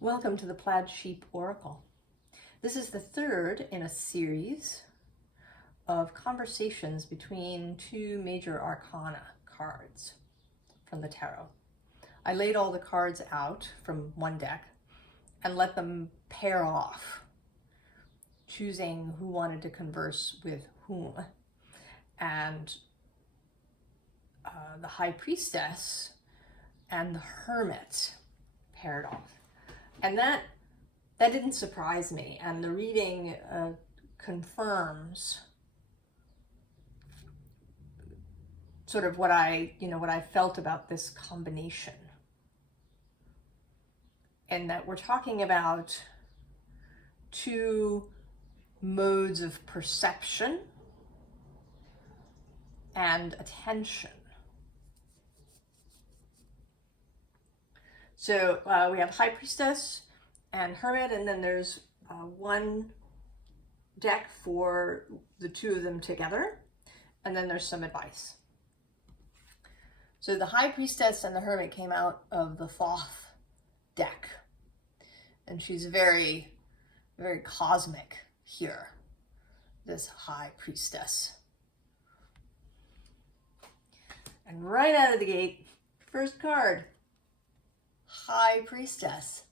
Welcome to the Plaid Sheep Oracle. This is the third in a series of conversations between two Major Arcana cards from the tarot. I laid all the cards out from one deck and let them pair off, choosing who wanted to converse with whom. And the High Priestess and the Hermit paired off. And that didn't surprise me, and the reading confirms sort of what I felt about this combination. And that we're talking about two modes of perception and attention. So we have High Priestess and Hermit, and then there's one deck for the two of them together, and then there's some advice. So the High Priestess and the Hermit came out of the Thoth deck, and she's very, very cosmic here, this High Priestess. And right out of the gate, first card, High Priestess.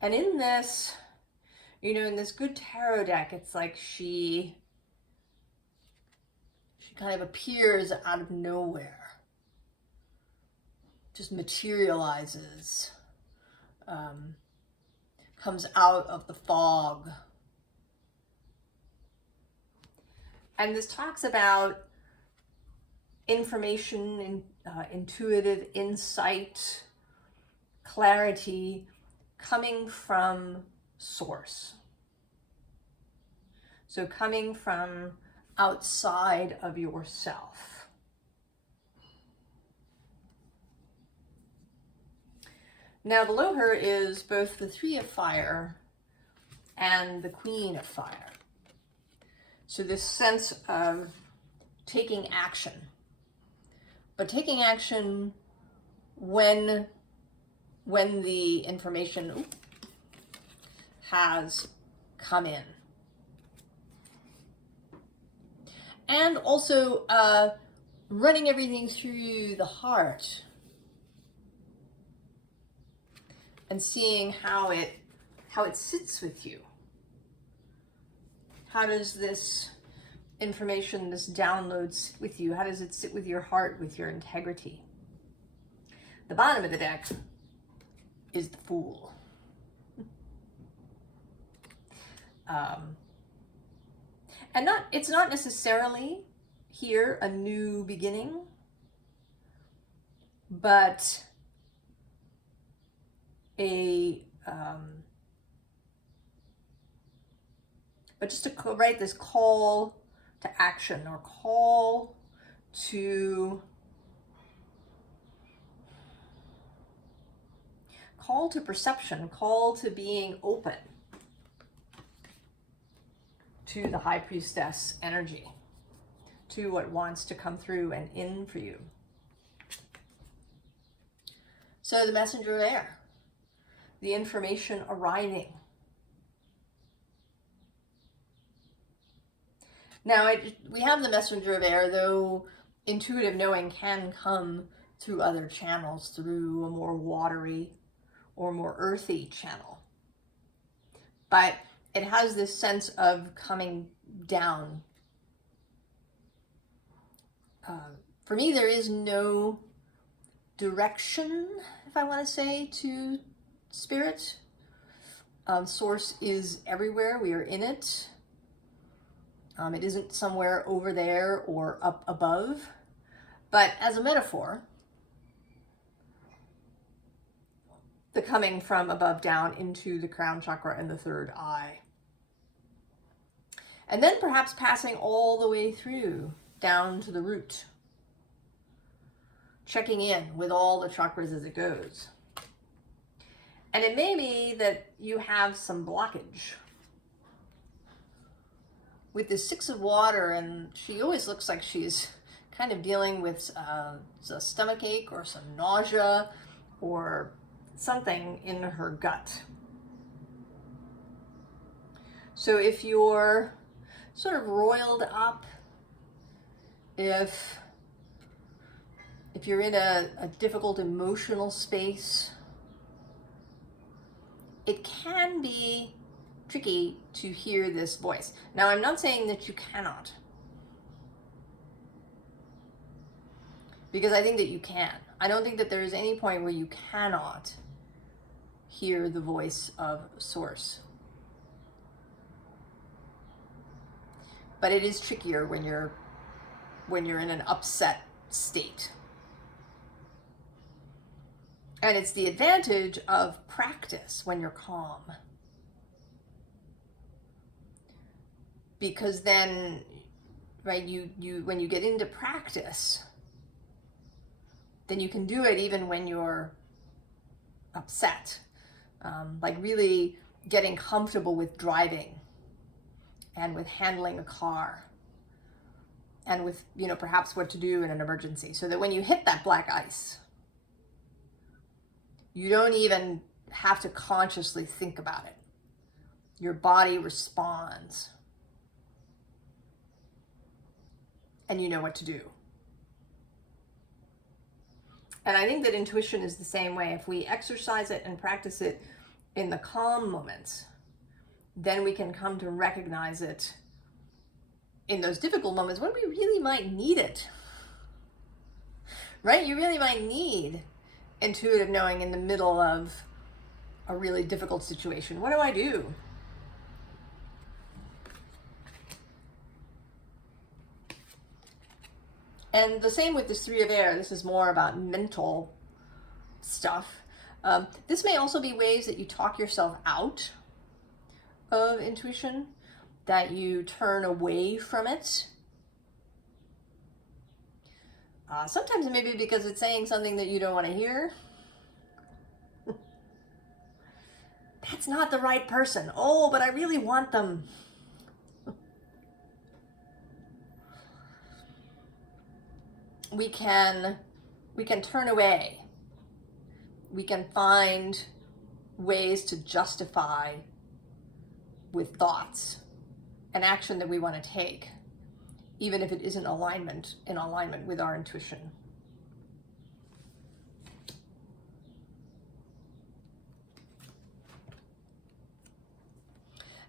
And in this, in this good tarot deck, it's like she kind of appears out of nowhere, just materializes, comes out of the fog. And this talks about information and intuitive insight, clarity coming from source. So coming from outside of yourself. Now below her is both the Three of Fire and the Queen of Fire. So this sense of taking action. But taking action when the information has come in. And also running everything through the heart and seeing how it sits with you. How does this information, this download sit with you? How does it sit with your heart, with your integrity? The bottom of the deck is the Fool. And it's not necessarily here a new beginning, but just to write this call to action, or call to perception, call to being open to the High Priestess energy, to what wants to come through and in for you. So the messenger of air, the information arriving. Now, we have the messenger of air, though intuitive knowing can come through other channels, through a more watery or more earthy channel. But it has this sense of coming down. For me, there is no direction, if I want to say, to spirit. Source is everywhere. We are in it. It isn't somewhere over there or up above. But as a metaphor, the coming from above down into the crown chakra and the third eye. And then perhaps passing all the way through, down to the root. Checking in with all the chakras as it goes. And it may be that you have some blockage with the Six of Water, and she always looks like she's kind of dealing with a stomach ache or some nausea or something in her gut. So if you're sort of roiled up, if you're in a difficult emotional space, it can be tricky to hear this voice. Now, I'm not saying that you cannot, because I think that you can. I don't think that there is any point where you cannot hear the voice of Source. But it is trickier when you're in an upset state. And it's the advantage of practice when you're calm. Because then, right, you when you get into practice, then you can do it even when you're upset. Like really getting comfortable with driving and with handling a car and with, you know, perhaps what to do in an emergency, so that when you hit that black ice, you don't even have to consciously think about it. Your body responds and you know what to do. And I think that intuition is the same way. If we exercise it and practice it in the calm moments, then we can come to recognize it in those difficult moments when we really might need it. Right? You really might need intuitive knowing in the middle of a really difficult situation. What do I do? And the same with this Three of Air. This is more about mental stuff. This may also be ways that you talk yourself out of intuition, that you turn away from it. Sometimes it may be because it's saying something that you don't want to hear. That's not the right person. Oh, but I really want them. We can turn away. We can find ways to justify with thoughts an action that we want to take, even if it isn't in alignment with our intuition.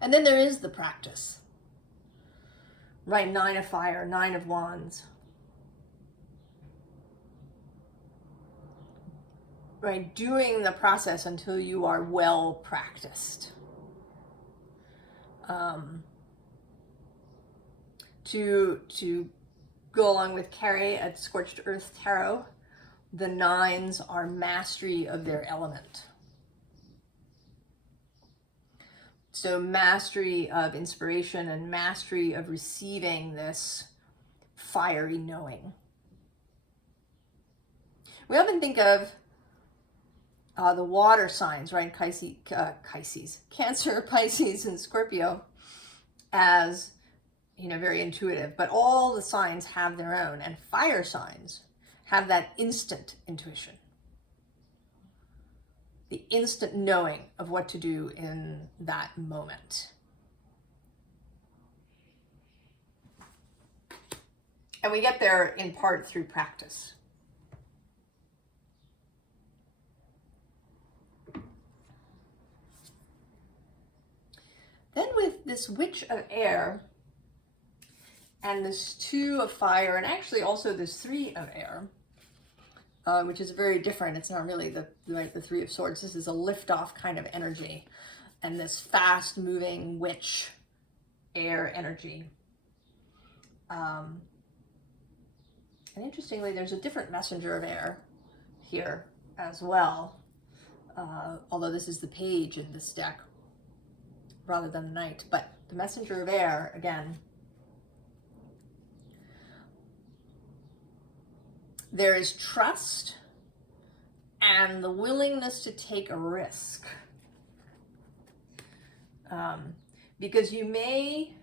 And then there is the practice, right? 9 of Fire, 9 of Wands. Right, doing the process until you are well practiced. To go along with Carrie at Scorched Earth Tarot, the 9s are mastery of their element. So mastery of inspiration and mastery of receiving this fiery knowing. We often think of the water signs, right? Cancer, Pisces, and Scorpio as, you know, very intuitive, but all the signs have their own, and fire signs have that instant intuition, the instant knowing of what to do in that moment. And we get there in part through practice. Then with this Witch of Air and this 2 of Fire, and actually also this 3 of Air, which is very different. It's not really the 3 of Swords. This is a lift-off kind of energy, and this fast-moving witch air energy. And interestingly, there's a different Messenger of Air here as well, although this is the Page in this deck rather than the Knight. But the Messenger of Air, again, there is trust and the willingness to take a risk. Because you may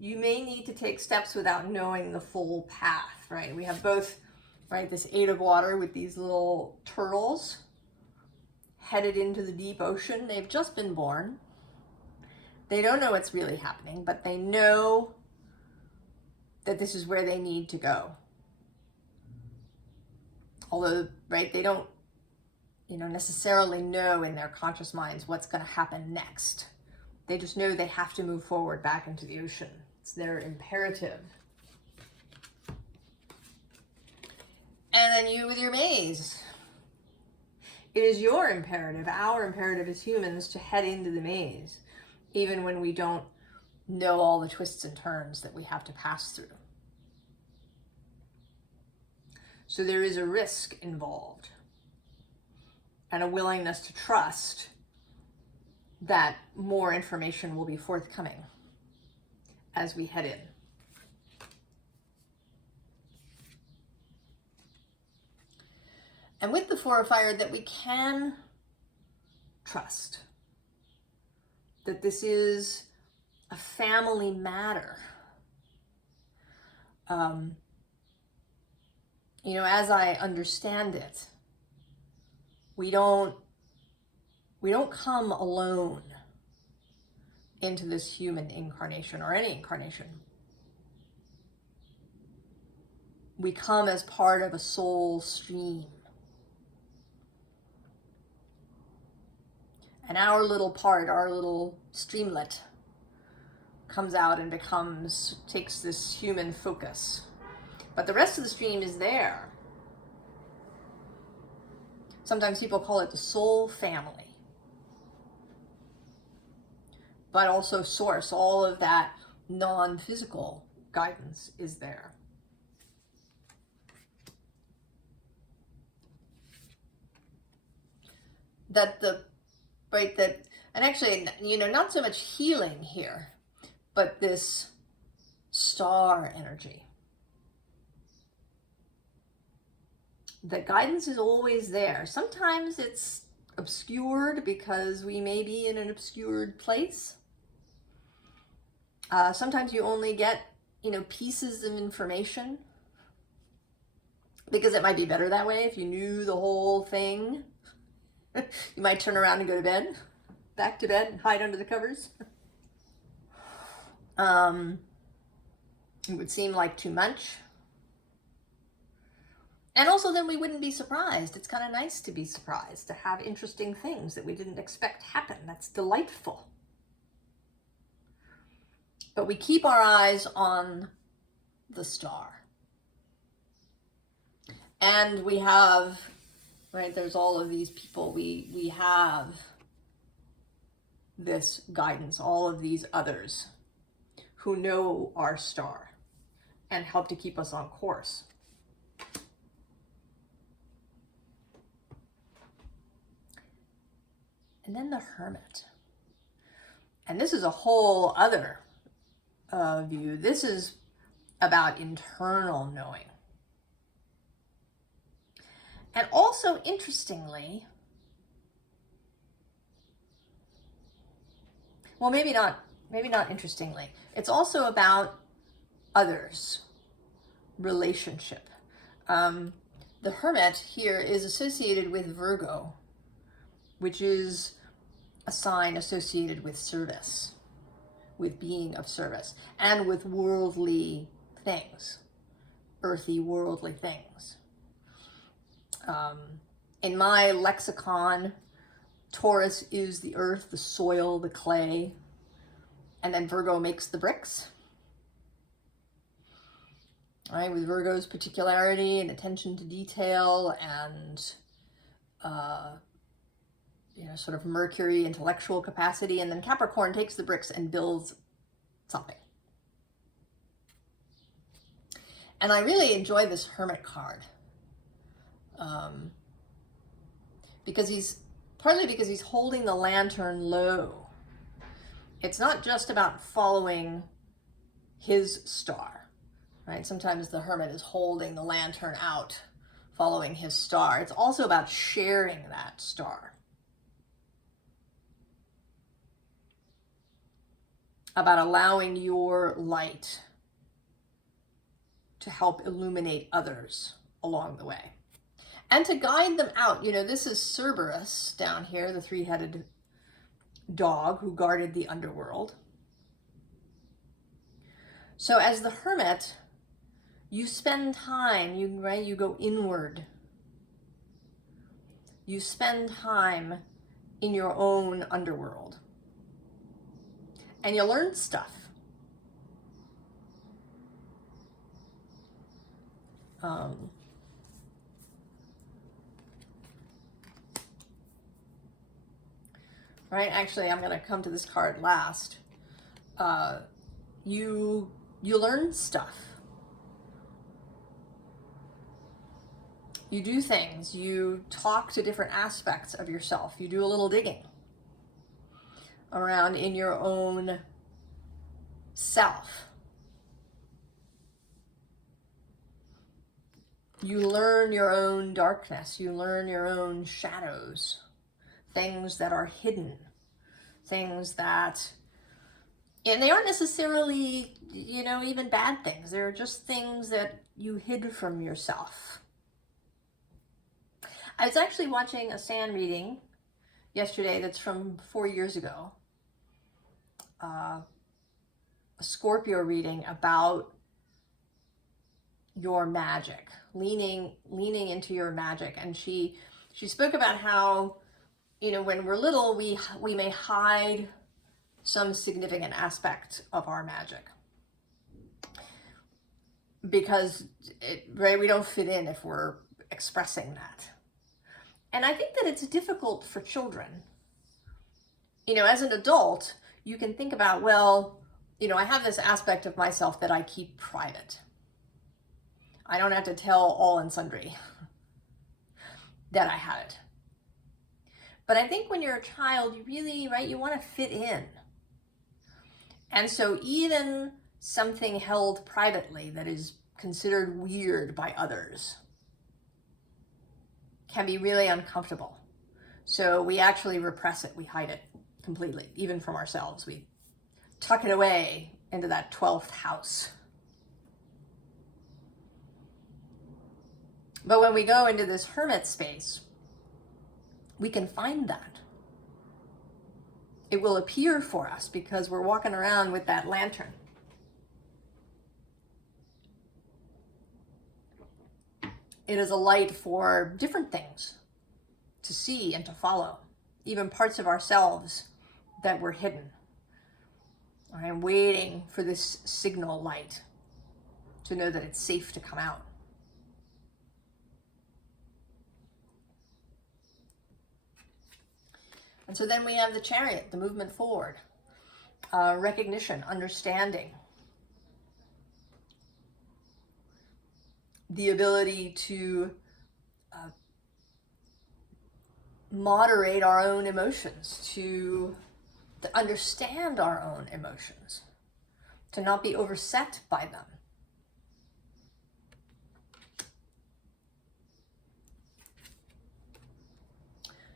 need to take steps without knowing the full path, right? We have both right? This 8 of water with these little turtles headed into the deep ocean. They've just been born. They don't know what's really happening, but they know that this is where they need to go. Although, right, they don't, necessarily know in their conscious minds what's going to happen next. They just know they have to move forward back into the ocean. It's their imperative. And then you with your maze. It is your imperative, our imperative as humans, to head into the maze, even when we don't know all the twists and turns that we have to pass through. So there is a risk involved and a willingness to trust that more information will be forthcoming as we head in. And with the 4 of fire, that we can trust that this is a family matter. As I understand it, we don't come alone into this human incarnation or any incarnation. We come as part of a soul stream. And our little part, our little streamlet, comes out and takes this human focus. But the rest of the stream is there. Sometimes people call it the soul family. But also source, all of that non-physical guidance is there. And actually, not so much healing here, but this star energy. The guidance is always there. Sometimes it's obscured because we may be in an obscured place. Sometimes you only get, pieces of information because it might be better that way. If you knew the whole thing, you might turn around and go to bed, back to bed, and hide under the covers. It would seem like too much. And also then we wouldn't be surprised. It's kind of nice to be surprised, to have interesting things that we didn't expect happen. That's delightful. But we keep our eyes on the star. And we have, there's all of these people. We have this guidance, all of these others who know our star and help to keep us on course. And then the Hermit. And this is a whole other view. This is about internal knowing. And also, interestingly, well, maybe not interestingly, it's also about others, relationship. The Hermit here is associated with Virgo, which is a sign associated with service, with being of service, and with worldly things, earthy, worldly things. In my lexicon, Taurus is the earth, the soil, the clay, and then Virgo makes the bricks. All right, with Virgo's particularity and attention to detail and sort of Mercury, intellectual capacity, and then Capricorn takes the bricks and builds something. And I really enjoy this Hermit card because he's holding the lantern low. It's not just about following his star, right? Sometimes the Hermit is holding the lantern out, following his star. It's also about sharing that star. About allowing your light to help illuminate others along the way. And to guide them out, you know, this is Cerberus down here, the three-headed dog who guarded the underworld. So as the hermit, you spend time, you go inward. You spend time in your own underworld. And you learn stuff. Right, actually, I'm going to come to this card last. You learn stuff. You do things. You talk to different aspects of yourself. You do a little digging around in your own self. You learn your own darkness. You learn your own shadows. Things that are hidden. Things that, and they aren't necessarily, you know, even bad things. They're just things that you hid from yourself. I was actually watching a sand reading yesterday that's from 4 years ago. A Scorpio reading about your magic, leaning into your magic. And she spoke about how, you know, when we're little, we may hide some significant aspect of our magic because right, we don't fit in if we're expressing that. And I think that it's difficult for children. You know, as an adult, you can think about, well, you know, I have this aspect of myself that I keep private. I don't have to tell all and sundry that I have it. But I think when you're a child, you really, right, you want to fit in. And so even something held privately that is considered weird by others can be really uncomfortable. So we actually repress it. We hide it completely, even from ourselves. We tuck it away into that 12th house. But when we go into this hermit space, we can find that. It will appear for us because we're walking around with that lantern. It is a light for different things to see and to follow, even parts of ourselves that were hidden. I'm waiting for this signal light to know that it's safe to come out. And so then we have the Chariot, the movement forward, recognition, understanding, the ability to moderate our own emotions, to understand our own emotions, to not be overset by them.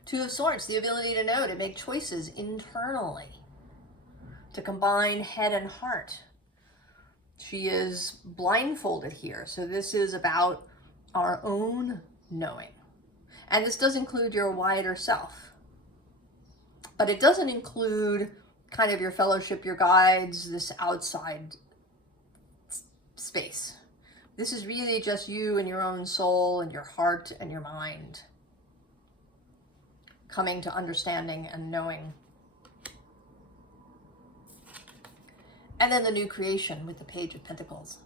Two of Swords, the ability to know, to make choices internally, to combine head and heart. She is blindfolded here, so this is about our own knowing. And this does include your wider self. But it doesn't include kind of your fellowship, your guides, this outside space. This is really just you and your own soul and your heart and your mind coming to understanding and knowing. And then the new creation with the Page of Pentacles.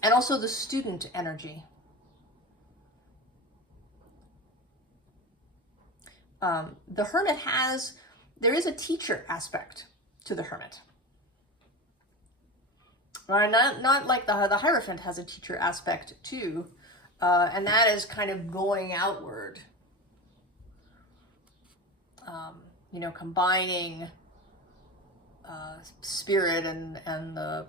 And also the student energy. The Hermit there is a teacher aspect to the Hermit. Not like the Hierophant has a teacher aspect too. And that is kind of going outward. You know, combining spirit and the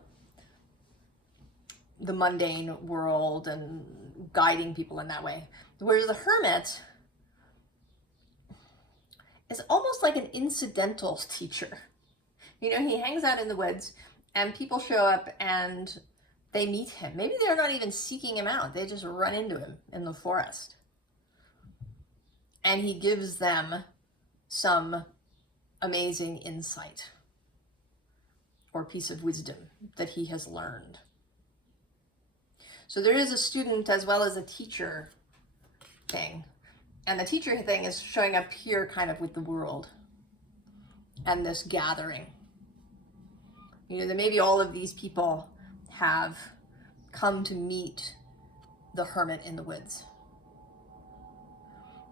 mundane world and guiding people in that way. Whereas the Hermit is almost like an incidental teacher. You know, he hangs out in the woods and people show up and they meet him. Maybe they're not even seeking him out. They just run into him in the forest. And he gives them some amazing insight or piece of wisdom that he has learned. So there is a student as well as a teacher thing. And the teacher thing is showing up here kind of with the world and this gathering. You know, that maybe all of these people have come to meet the hermit in the woods.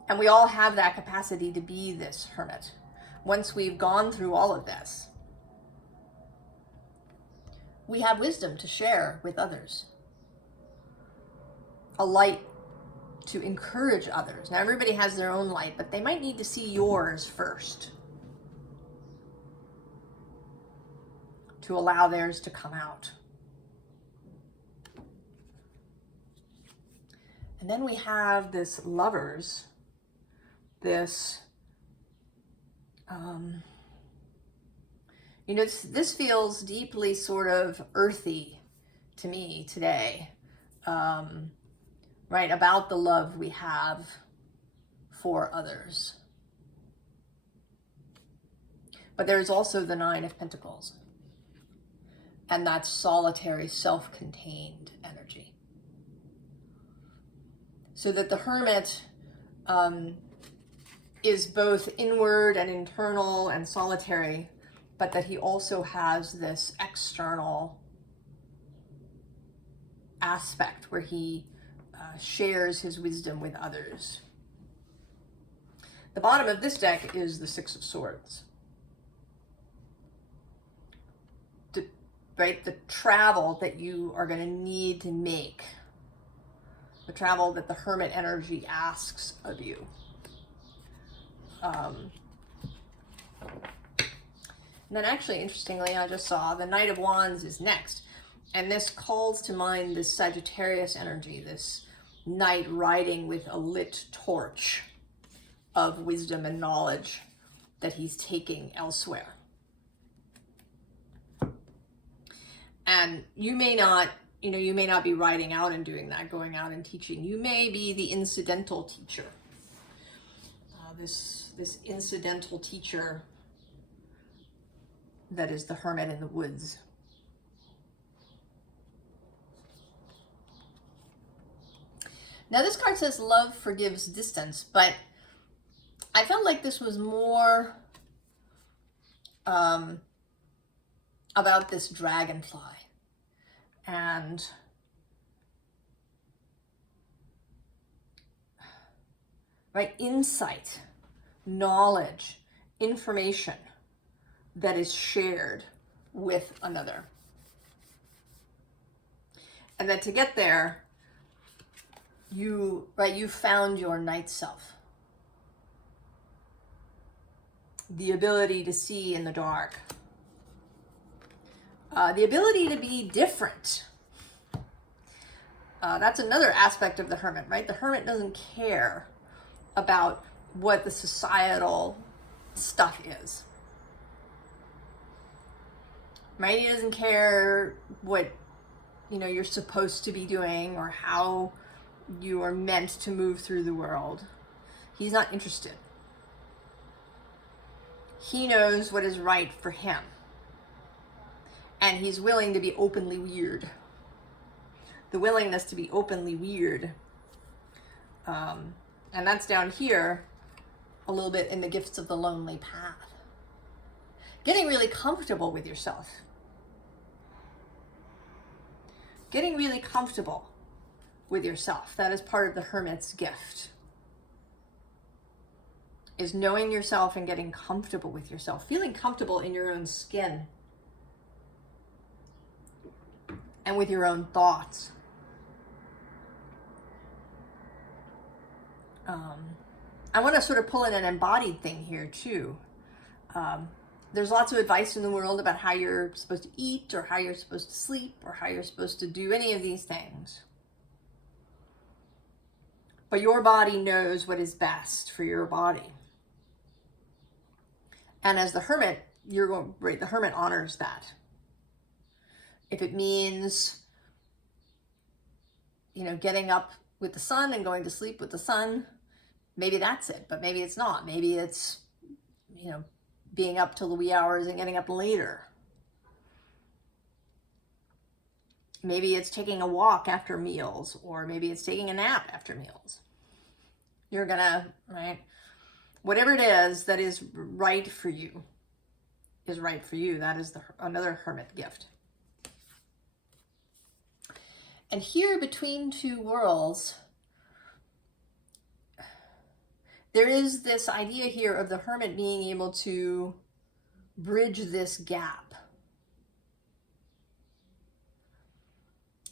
And we all have that capacity to be this hermit once we've gone through all of this. We have wisdom to share with others, a light to encourage others. Now, everybody has their own light, but they might need to see yours first to allow theirs to come out. And then we have this Lovers, this, you know, this feels deeply sort of earthy to me today, right? About the love we have for others. But there's also the Nine of Pentacles, and that solitary, self-contained energy. So that the Hermit is both inward and internal and solitary, but that he also has this external aspect where he shares his wisdom with others. The bottom of this deck is the Six of Swords. Right? The travel that you are going to need to make. The travel that the Hermit energy asks of you. And then actually, interestingly, I just saw the Knight of Wands is next. And this calls to mind this Sagittarius energy, this knight riding with a lit torch of wisdom and knowledge that he's taking elsewhere. And you may not, you may not be riding out and doing that, going out and teaching. You may be the incidental teacher. This incidental teacher that is the Hermit in the woods. Now this card says love forgives distance, but I felt like this was more about this dragonfly and right, insight, knowledge, information that is shared with another. And that to get there, you found your night self. The ability to see in the dark. The ability to be different. That's another aspect of the Hermit, right? The Hermit doesn't care about what the societal stuff is. Right? He doesn't care what, you're supposed to be doing or how you are meant to move through the world. He's not interested. He knows what is right for him. And he's willing to be openly weird. The willingness to be openly weird. And that's down here a little bit in the Gifts of the Lonely Path. Getting really comfortable with yourself. Getting really comfortable with yourself. That is part of the Hermit's gift. Is knowing yourself and getting comfortable with yourself. Feeling comfortable in your own skin. And with your own thoughts. I want to sort of pull in an embodied thing here too. There's lots of advice in the world about how you're supposed to eat or how you're supposed to sleep or how you're supposed to do any of these things. But your body knows what is best for your body. And as the Hermit, the Hermit honors that. If it means you know, getting up with the sun and going to sleep with the sun. Maybe that's it, but maybe it's not. Maybe it's, you know, being up till the wee hours and getting up later. Maybe it's taking a walk after meals, or maybe it's taking a nap after meals. You're gonna, right? Whatever it is that is right for you is right for you. That is another hermit gift. And here between two worlds, there is this idea here of the hermit being able to bridge this gap.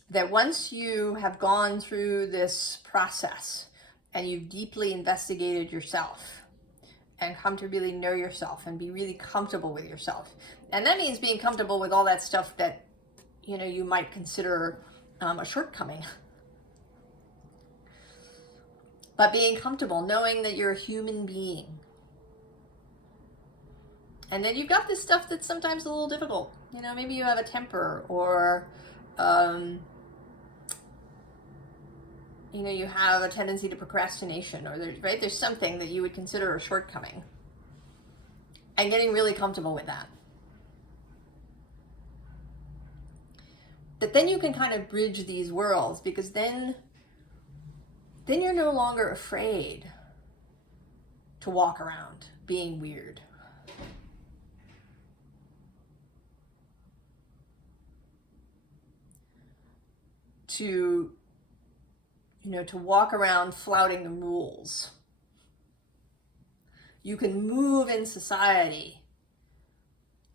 That once you have gone through this process and you've deeply investigated yourself and come to really know yourself and be really comfortable with yourself. And that means being comfortable with all that stuff that, you know, you might consider a shortcoming. But being comfortable, knowing that you're a human being. And then you've got this stuff that's sometimes a little difficult. You know, maybe you have a temper, or, you know, you have a tendency to procrastination, or there's something that you would consider a shortcoming. And getting really comfortable with that. That then you can kind of bridge these worlds, because then you're no longer afraid to walk around being weird. To, you know, to walk around flouting the rules. You can move in society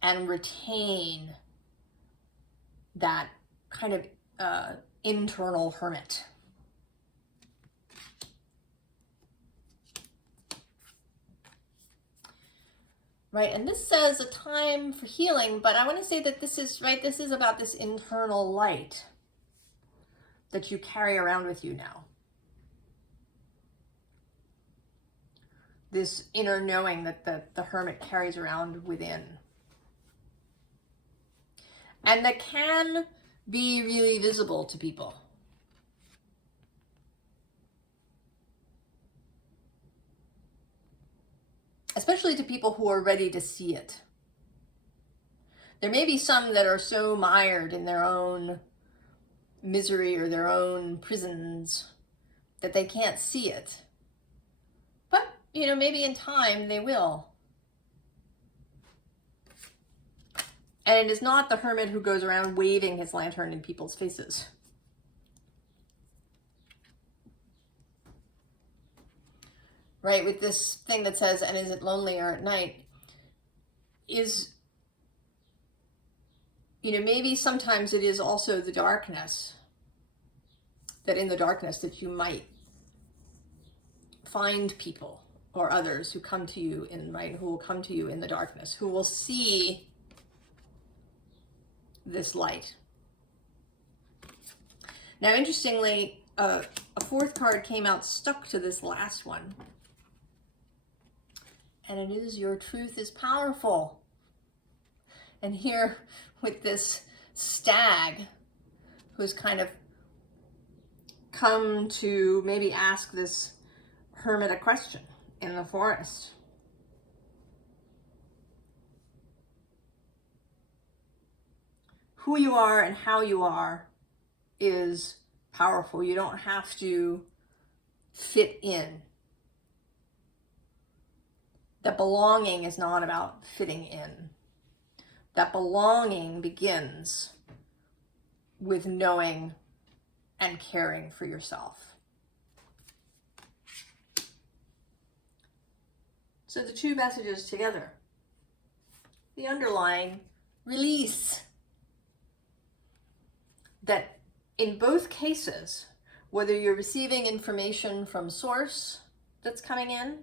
and retain that kind of internal hermit. Right, and this says a time for healing, but I want to say that this is, right, this is about this internal light that you carry around with you now. This inner knowing that the hermit carries around within. And that can be really visible to people. Especially to people who are ready to see it. There may be some that are so mired in their own misery or their own prisons that they can't see it. But, you know, maybe in time they will. And it is not the hermit who goes around waving his lantern in people's faces. Right, with this thing that says, and is it lonelier at night, is, you know, maybe sometimes it is also the darkness, that in the darkness that you might find people or others who come to you in, right, who will come to you in the darkness, who will see this light. Now, interestingly, a fourth card came out stuck to this last one. And it is, your truth is powerful. And here with this stag who's kind of come to maybe ask this hermit a question in the forest. Who you are and how you are is powerful. You don't have to fit in. That belonging is not about fitting in. That belonging begins with knowing and caring for yourself. So the two messages together. The underlying, release. That in both cases, whether you're receiving information from source that's coming in,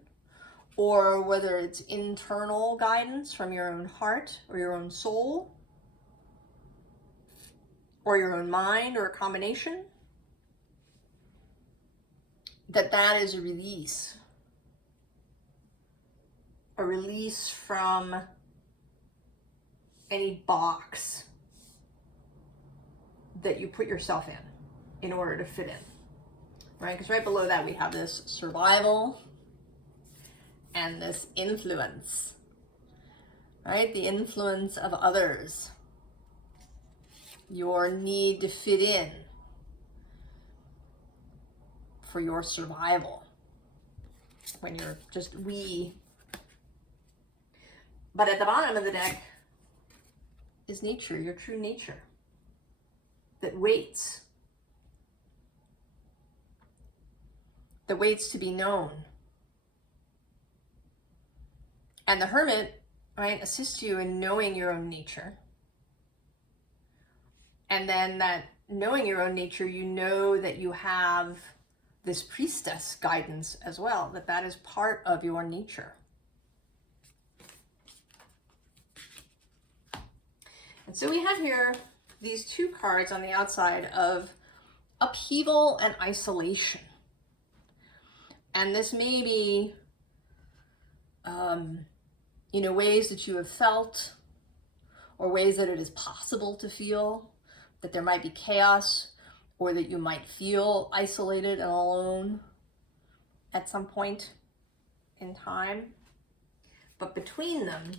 or whether it's internal guidance from your own heart or your own soul, or your own mind, or a combination, that is a release. A release from any box that you put yourself in. in order to fit in, right? Because right below that we have this survival and this influence, right? The influence of others, your need to fit in for your survival when you're just we. But at the bottom of the deck is nature, your true nature, that waits to be known. And the Hermit, right, assists you in knowing your own nature. And then that knowing your own nature, you know that you have this Priestess guidance as well, that is part of your nature. And so we have here these two cards on the outside of upheaval and isolation. And this may be, ways that you have felt, or ways that it is possible to feel, that there might be chaos, or that you might feel isolated and alone at some point in time. But between them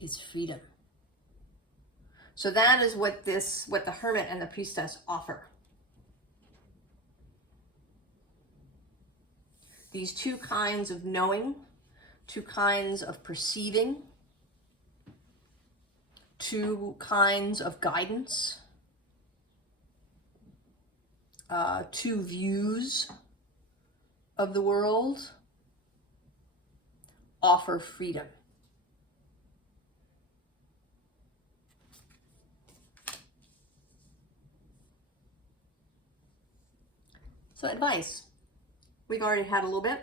is freedom. So that is what the Hermit and the Priestess offer. These two kinds of knowing, two kinds of perceiving, two kinds of guidance, two views of the world offer freedom. So advice. We've already had a little bit,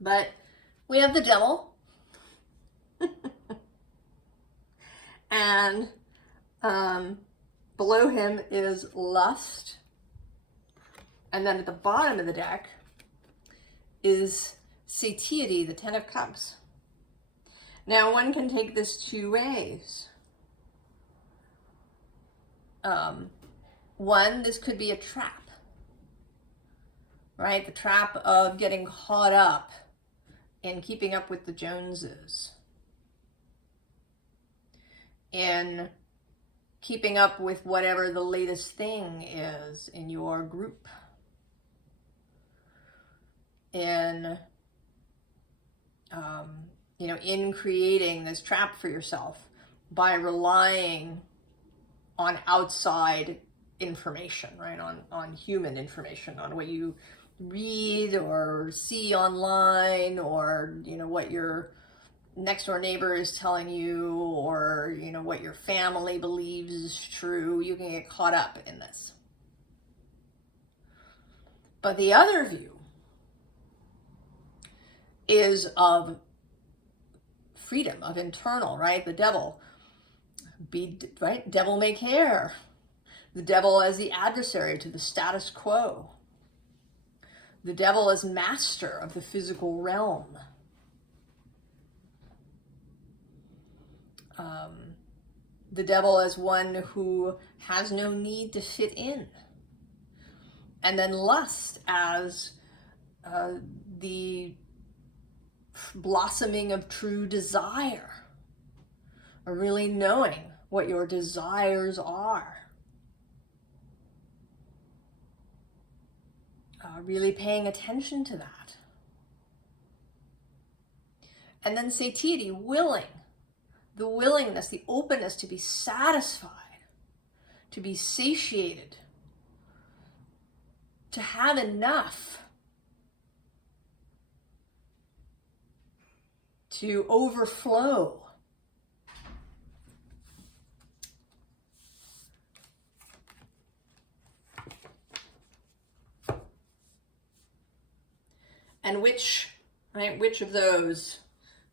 but we have the Devil, and below him is lust, and then at the bottom of the deck is satiety, the Ten of Cups. Now one can take this two ways. One, this could be a trap. Right? The trap of getting caught up in keeping up with the Joneses, in keeping up with whatever the latest thing is in your group, in creating this trap for yourself by relying on outside information, right? On human information, on what you read or see online, or what your next door neighbor is telling you, or what your family believes is true. You can get caught up in this. But the other view is of freedom, of internal, right? The Devil, Devil may care. The Devil as the adversary to the status quo. The Devil as master of the physical realm. The Devil as one who has no need to fit in. And then lust as the blossoming of true desire, or really knowing what your desires are. Really paying attention to that. And then satiety, the willingness, the openness to be satisfied, to be satiated, to have enough, to overflow. And which of those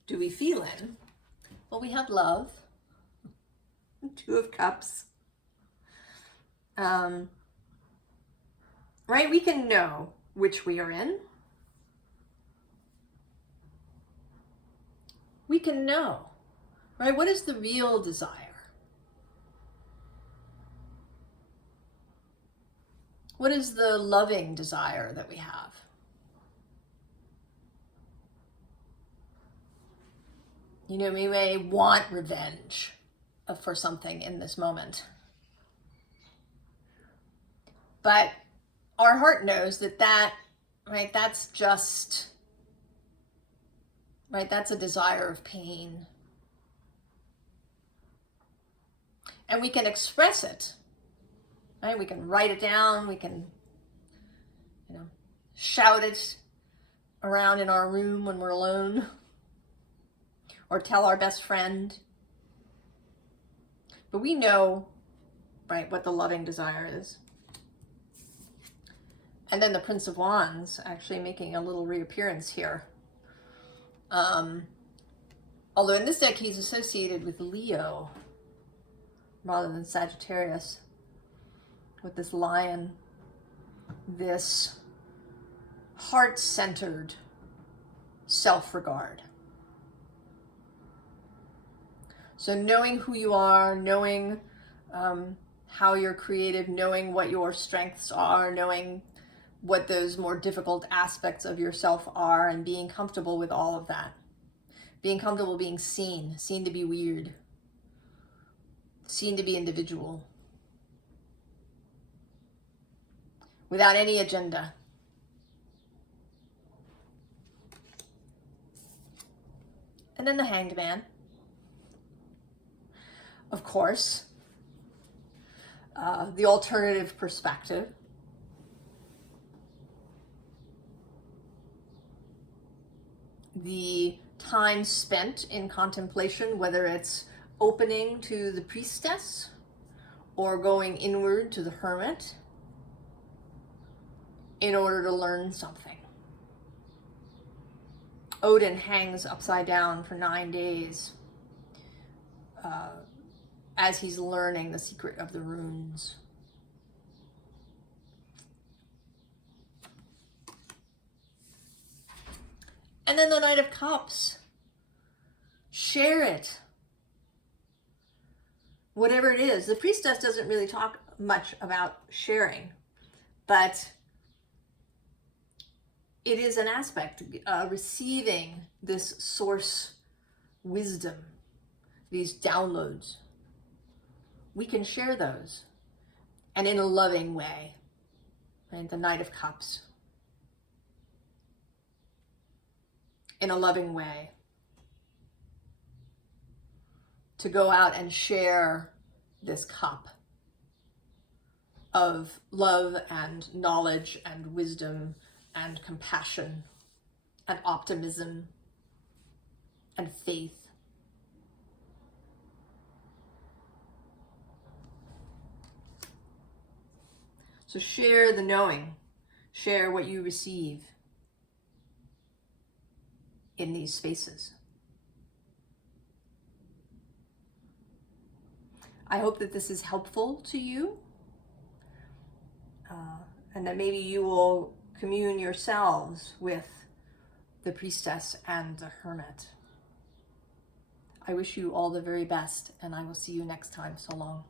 do we feel in? Well, we have love, Two of Cups. Right? We can know which we are in. We can know, right? What is the real desire? What is the loving desire that we have? You know, we may want revenge for something in this moment. But our heart knows that, right, that's just, right, that's a desire of pain. And we can express it, right? We can write it down, we can, shout it around in our room when we're alone, or tell our best friend. But we know, right, what the loving desire is. And then the Prince of Wands actually making a little reappearance here. Although in this deck he's associated with Leo rather than Sagittarius, with this lion, this heart-centered self-regard. So knowing who you are, knowing how you're creative, knowing what your strengths are, knowing what those more difficult aspects of yourself are, and being comfortable with all of that. Being comfortable being seen to be weird, seen to be individual, without any agenda. And then the Hanged Man. Of course, the alternative perspective. The time spent in contemplation, whether it's opening to the Priestess or going inward to the Hermit in order to learn something. Odin hangs upside down for 9 days as he's learning the secret of the runes. And then the Knight of Cups. Share it. Whatever it is. The Priestess doesn't really talk much about sharing, but it is an aspect, receiving this source wisdom, these downloads. We can share those, and in a loving way. Right? The Knight of Cups. In a loving way. To go out and share this cup of love and knowledge and wisdom and compassion and optimism and faith. So share the knowing, share what you receive in these spaces. I hope that this is helpful to you, and that maybe you will commune yourselves with the Priestess and the Hermit. I wish you all the very best, and I will see you next time. So long.